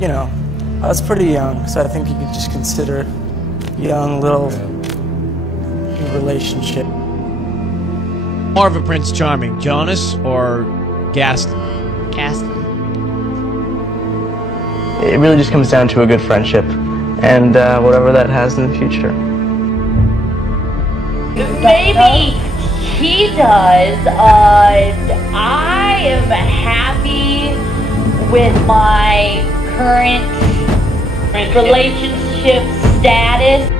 you know, I was pretty young, so I think you could just consider it young, little relationship. More of a Prince Charming, Jonas or Gaston? Gaston. It really just comes down to a good friendship and whatever that has in the future. Maybe he does. I am happy with my current relationship status.